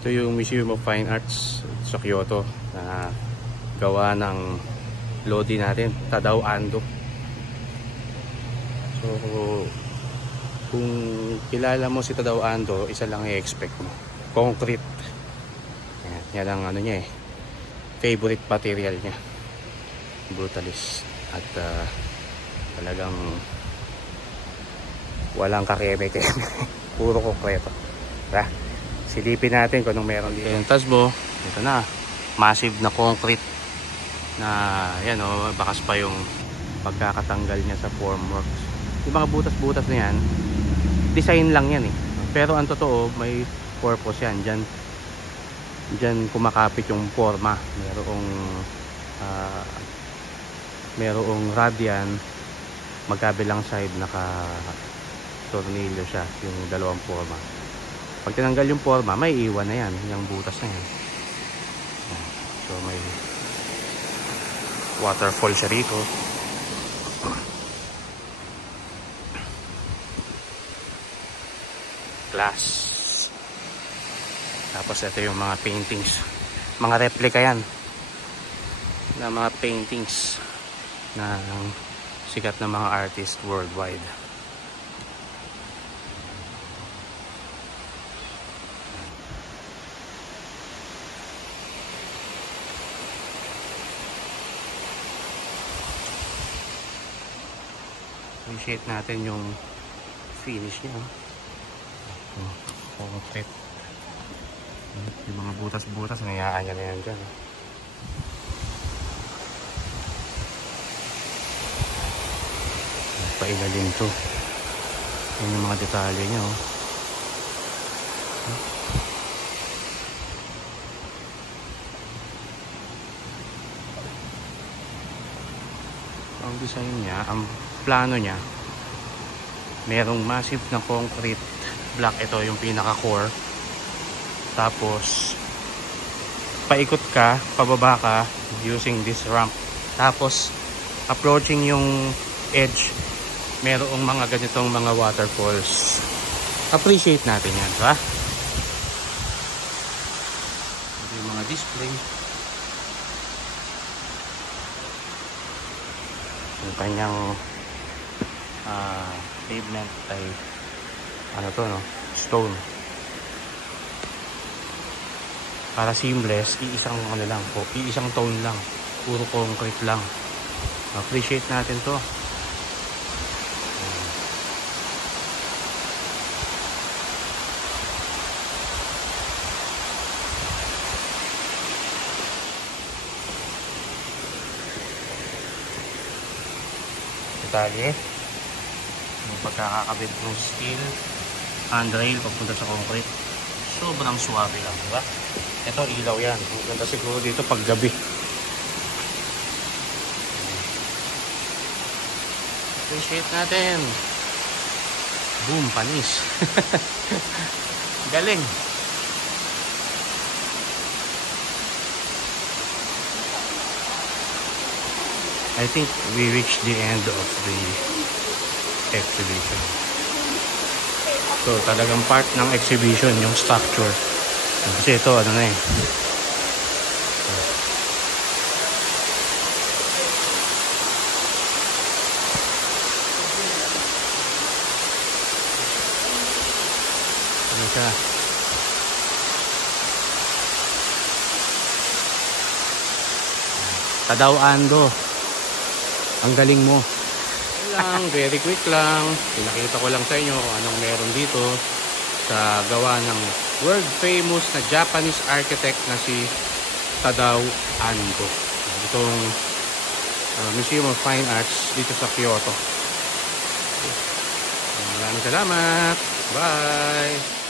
Ito yung Museum of Fine Arts sa Kyoto na gawa ng lodi natin, Tadao Ando. So kung kilala mo si Tadao Ando, isa lang i-expect mo, concrete. Yan ang ano niya favorite material niya, brutalist. At talagang walang kakeme-keme. Puro konkreto. Tara, silipin natin kung anong meron dito. Yung Tasbo, ito na, massive na concrete na yan bakas pa yung pagkakatanggal niya sa formworks. Yung mga butas-butas na yan, design lang yan pero ang totoo may purpose yan. Diyan kumakapit yung forma. Merong rod yan, magkabilang side naka tornilyo siya yung dalawang forma. Pag tinanggal yung forma, may iwan na yan, yung butas na yan. So may waterfall siya rito. Glass. Tapos ito yung mga paintings, mga replica yan na mga paintings ng sikat na mga artist worldwide. Appreciate natin yung finish niya. Concrete. Yung mga butas-butas, nayaan niya na yan dyan. Pailalim to. Yan yung mga detalye niya. Ang design niya, ang plano niya, merong massive na concrete block. Ito yung pinaka core. Tapos paikot ka, pababa ka using this ramp. Tapos approaching yung edge, merong mga ganitong mga waterfalls. Appreciate natin yan, diba? Yung mga display, yung kanyang pavement ay ano to, stone. Para seamless, iisang ano lang po, iisang tone lang, puro concrete lang. Appreciate natin to. Detalye, yung pagkakakabit ng steel handrail papunta sa concrete, sobrang suwabe lang, diba? Ito ilaw yan, maganda siguro dito pag gabi. Appreciate natin. Boom, panis. Galing. I think we reached the end of the exhibition. So talagang part ng exhibition yung structure. Kasi ito ano na ano siya? Tadao Ando. Ang galing mo. Lang, very quick lang. Pinakita ko lang sa inyo kung anong meron dito sa gawa ng world famous na Japanese architect na si Tadao Ando. Itong Museum of Fine Arts dito sa Kyoto. Maraming salamat. Bye!